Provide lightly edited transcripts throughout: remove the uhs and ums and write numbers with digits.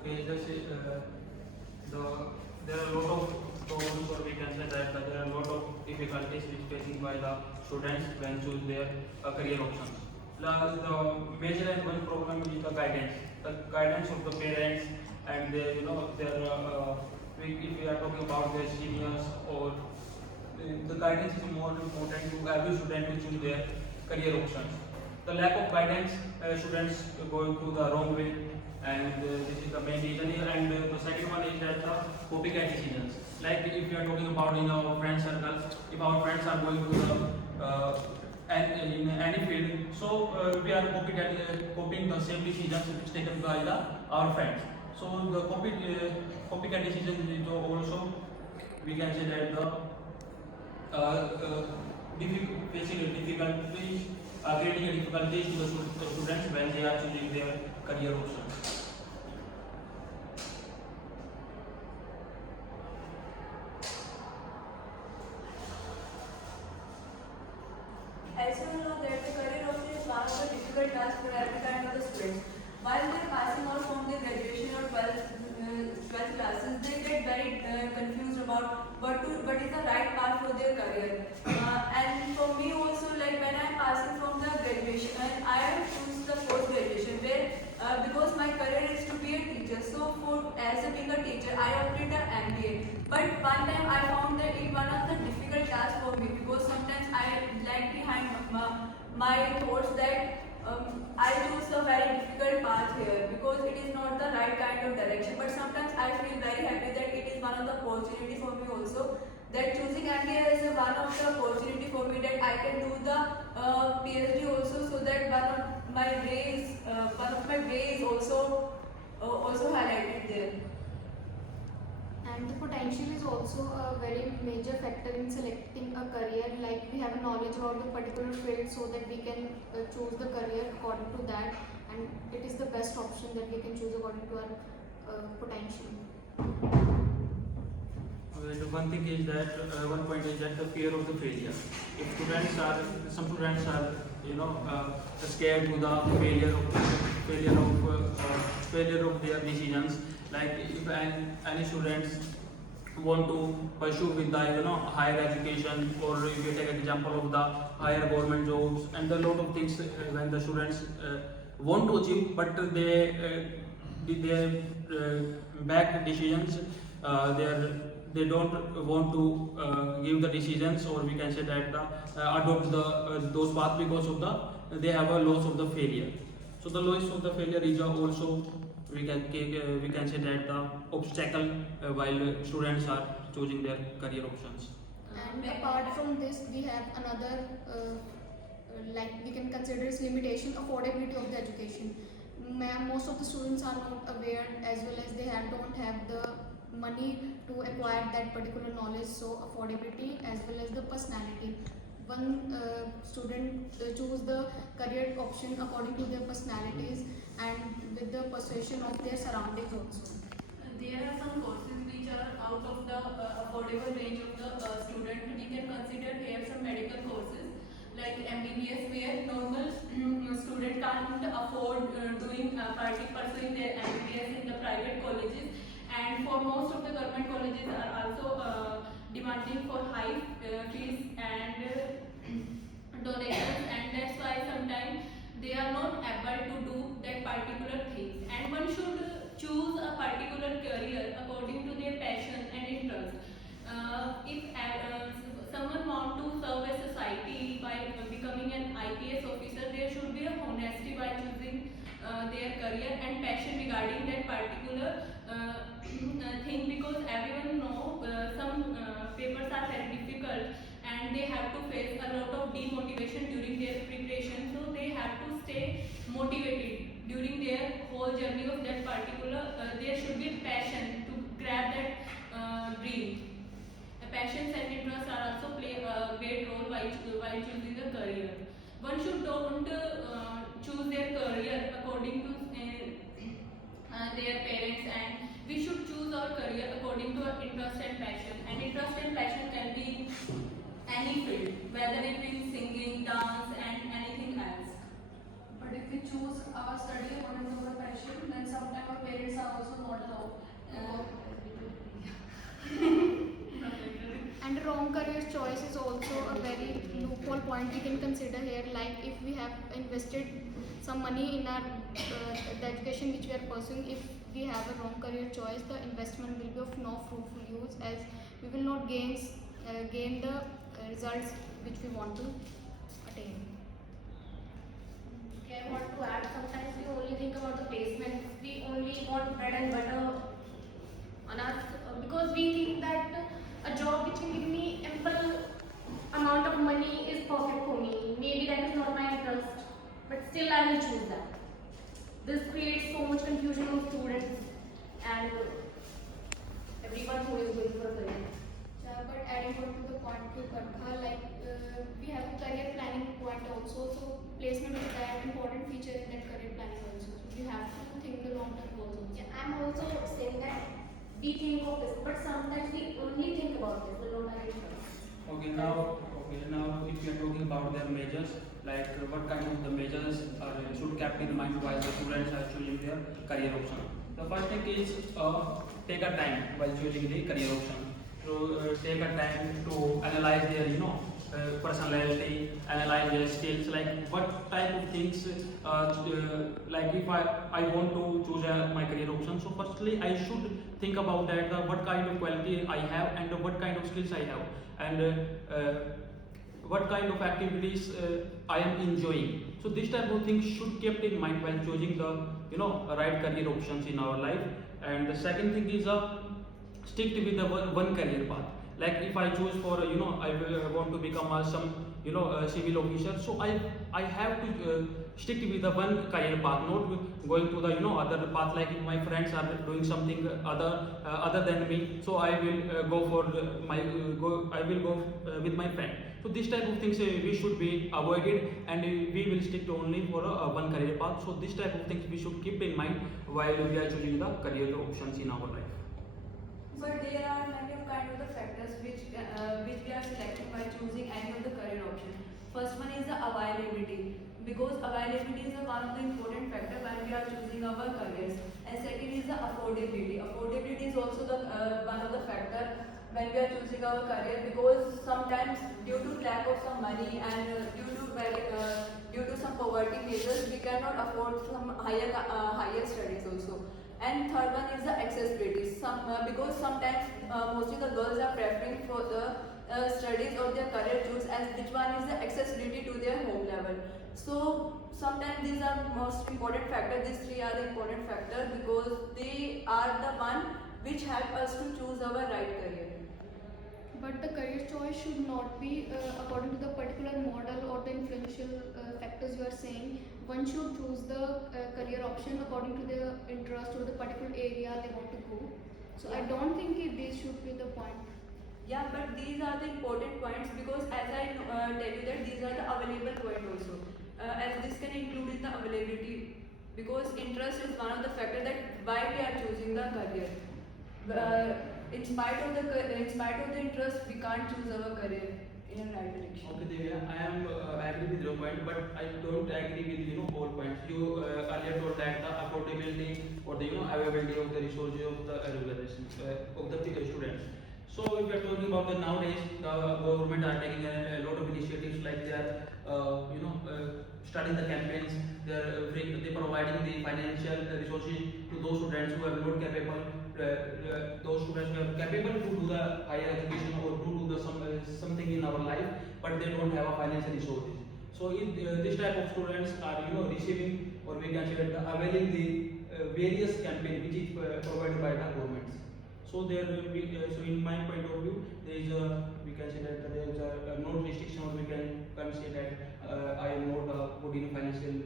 Okay, the there are a lot of problems, or we can say that there are a lot of difficulties which facing by the students when choose their career options. The major and one problem is the guidance of the parents, and their, if we are talking about their seniors, or the guidance is more important to every student to choose their career options. The lack of guidance, students going to the wrong way, and this is the main reason here. And the second one is that the copycat decisions. Like if you are talking about in our friend circle, if our friends are going to the and in any field, so we are copying the same decisions which taken by our friends. So the copycat decisions is also, we can say that the facing difficulties, creating a difficulties to the students when they are choosing their career options. As you know that the career option is one of the difficult tasks for every kind of the students. While they are passing out from their graduation or 12th classes, they get very confused about what is the right path for their career. And for me also, like when I am passing from the graduation, and I have choose the post graduation where because my career is to be a teacher. So for as a being a teacher, I opted the MBA. But one time I found that it one of the difficult tasks for me, because sometimes I lag behind my thoughts that I choose a very difficult path here because it is not the right kind of direction. But sometimes I feel very happy that it is one of the opportunity for me also. That choosing MBA is one of the opportunity for me that I can do the PhD also, so that one of my way is also highlighted there. And the potential is also a very major factor in selecting a career. Like we have knowledge about the particular field so that we can choose the career according to that, and it is the best option that we can choose according to our potential. The one thing is that one point is that the fear of the failure. If some students are scared to the failure of their decisions. Like if any students want to pursue with the higher education, or if you take an example of the higher government jobs, and a lot of things when the students want to achieve, but they back decisions, they don't want to give the decisions, or we can say that adopt those paths, because of they have a loss of the failure. So the loss of the failure is also, we can say that the obstacle while students are choosing their career options. And apart from this, we have another like we can consider as limitation, affordability of the education. Most of the students are not aware, as well as they don't have the money to acquire that particular knowledge. So affordability as well as the personality. One student choose the career option according to their personalities and with the persuasion of their surroundings also. There are some courses which are out of the affordable range of the student. We can consider here some medical courses like MBBS, where normal student can't afford pursuing their MBBS in the private colleges, and for most of the government colleges are also demanding for high fees and donations, and that's why sometimes they are not able to do that particular thing. And one should choose a particular career according to their passion and interest. If someone want to serve a society by becoming an IPS officer, there should be a honesty by choosing their career and passion regarding that particular thing, because everyone know some papers are very difficult and they have to face a lot of demotivation during their preparation, so they have to stay motivated during their whole journey of that particular. There should be passion to grab that dream. Passions and interests are also play a great role while choosing a career. One should don't choose their career according to their parents, and we should choose our career according to our interest and passion. And interest and passion can be any field, whether it is singing, dance, and anything else. But if we choose our study according to our passion, then sometimes our parents are also not point we can consider here, like if we have invested some money in our the education which we are pursuing, if we have a wrong career choice, the investment will be of no fruitful use, as we will not gain the results which we want to attain. Okay, I want to add, sometimes we only think about the placement. We only want bread and butter on us because we think that a job which can give me ample amount of money is perfect for me. Maybe that is not my interest, but still I will choose that. This creates so much confusion of students and everyone who is going for a career. But adding on to the point to Kartha, like we have a career planning point also, so placement is that important feature in that career planning also. So you have to think the long term goals also. Yeah, I'm also saying that we think of this, but sometimes we only think about this, but not our interest. Now if you are talking about their majors, like what kind of the majors are should kept in mind while the students are choosing their career option. The first thing is take a time while choosing the career option. So take a time to analyze their personality, analyze their skills, like what type of things like if I want to choose my career option. So firstly I should think about that what kind of quality I have and what kind of skills I have, and what kind of activities I am enjoying. So this type of things should kept in mind while choosing the right career options in our life. And the second thing is stick with the one career path. Like if I choose for I want to become some civil officer, so I have to stick with the one career path, not going to the other path. Like if my friends are doing something other than me, so I will go for I will go with my friend. So this type of things we should be avoided, and we will stick to only for one career path. So this type of things we should keep in mind while we are choosing the career options in our life. But there are many of kind of the factors which we are selecting by choosing any of the career option. First one is the availability, because availability is one of the important factor when we are choosing our careers. And second is the affordability. Affordability is also the one of the factor when we are choosing our career, because sometimes due to lack of some money and due to some poverty measures, we cannot afford some higher studies also. And third one is the accessibility. Because sometimes mostly the girls are preferring for the studies or their career choose as which one is the accessibility to their home level. So sometimes these are most important factors. These three are the important factors because they are the one which help us to choose our right career. But the career choice should not be according to the particular model or the influential factors you are saying. One should choose the career option according to their interest or the particular area they want to go. So I don't think this should be the point. Yeah, but these are the important points because as I tell you that these are the available points also. As this can include in the availability, because interest is one of the factors that why we are choosing the career. In spite of the interest, we can't choose our career in a right direction. Okay, Divya, I am agree with your point, but I don't agree with all points. You earlier told that the affordability or the availability of the resources of the regulations of the students. So if we are talking about the nowadays, the government are taking a lot of initiatives, like they are starting the campaigns. They providing the financial resources to those students who are not capable. Those students who are capable to do the higher education or to do the something in our life, but they don't have a financial resources. So this type of students are receiving, or we can say availing the various campaign which is provided by the governments. So there will be so in my point of view, there is we can say that there is no restriction, or we can say that I am not put in financial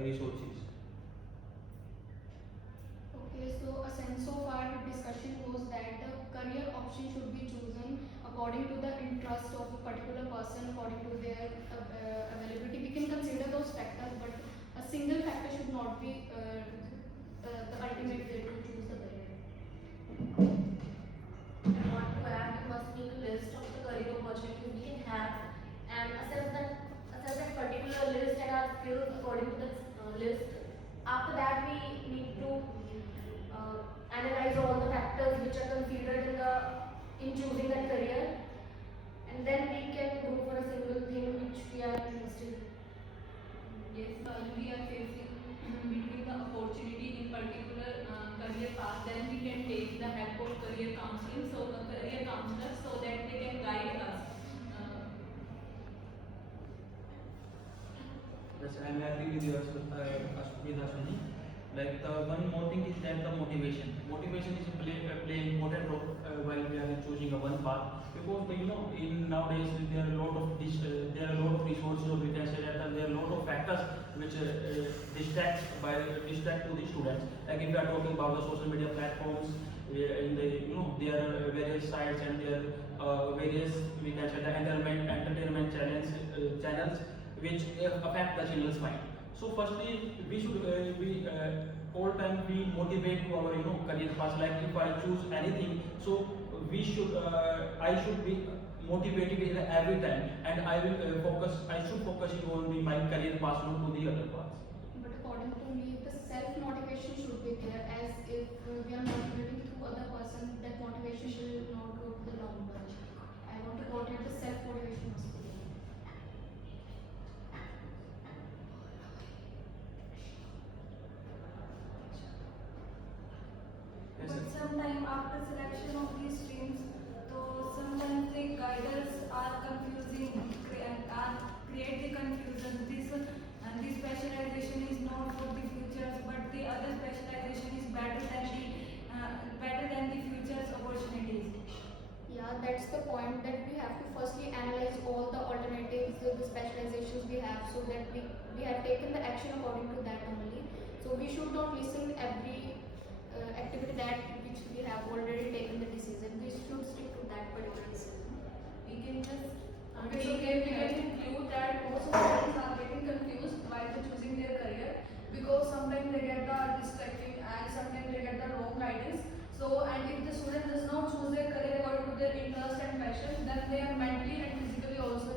resources. Okay, so a sense of our discussion was that the career option should be chosen according to the interest of a particular person, according to their availability. We can consider those factors, but a single factor should not be the ultimate way to choose the career. I want to add, we must make a list of the career opportunities we can have and assess that particular list and our skills according to the list. After that, we need to analyze all the factors which are considered in choosing that career, and then we can go for a single thing which we are interested. Yes, we are facing between the opportunity in particular career path, then we can take the help of career counseling, so career counselors, so that they can guide us. Yes, I'm agree with you, with Ashwini. Like the one more thing is that the motivation. Motivation is play important role while we are choosing a one path, because you know in nowadays there are a lot of there are a lot of resources, or we can say that there are a lot of factors which distract to the students. Like if we are talking about the social media platforms, in the there are various sites, and there are various, we can say, the entertainment channels which affect the children's mind. So firstly, we should all time be motivate to our career path. Like if I choose anything, so we should I should be motivated in every time, and I will focus. I should focus on my career path, not to the other paths. But according to me, the self motivation should be there. As if we are motivating through other person, that motivation will not go to the long run. I want to motivate, the self motivation must be there. Yes, But sir. sometime after selection of these streams, so sometimes the guiders are confusing and create the confusion. This specialization is not for the futures, but the other specialization is better than the futures opportunities. Yeah, that's the point, that we have to firstly analyze all the alternatives, the specializations we have, so that we have taken the action according to that only. So we should not listen every activity that which we have already taken the decision. We should stick to that particular decision. We can just Okay, so we can conclude that most of the students are getting confused while they're choosing their career, because sometimes they get the distracting and sometimes they get the wrong guidance. So, and if the student does not choose their career according to their interest and passion, then they are mentally and physically also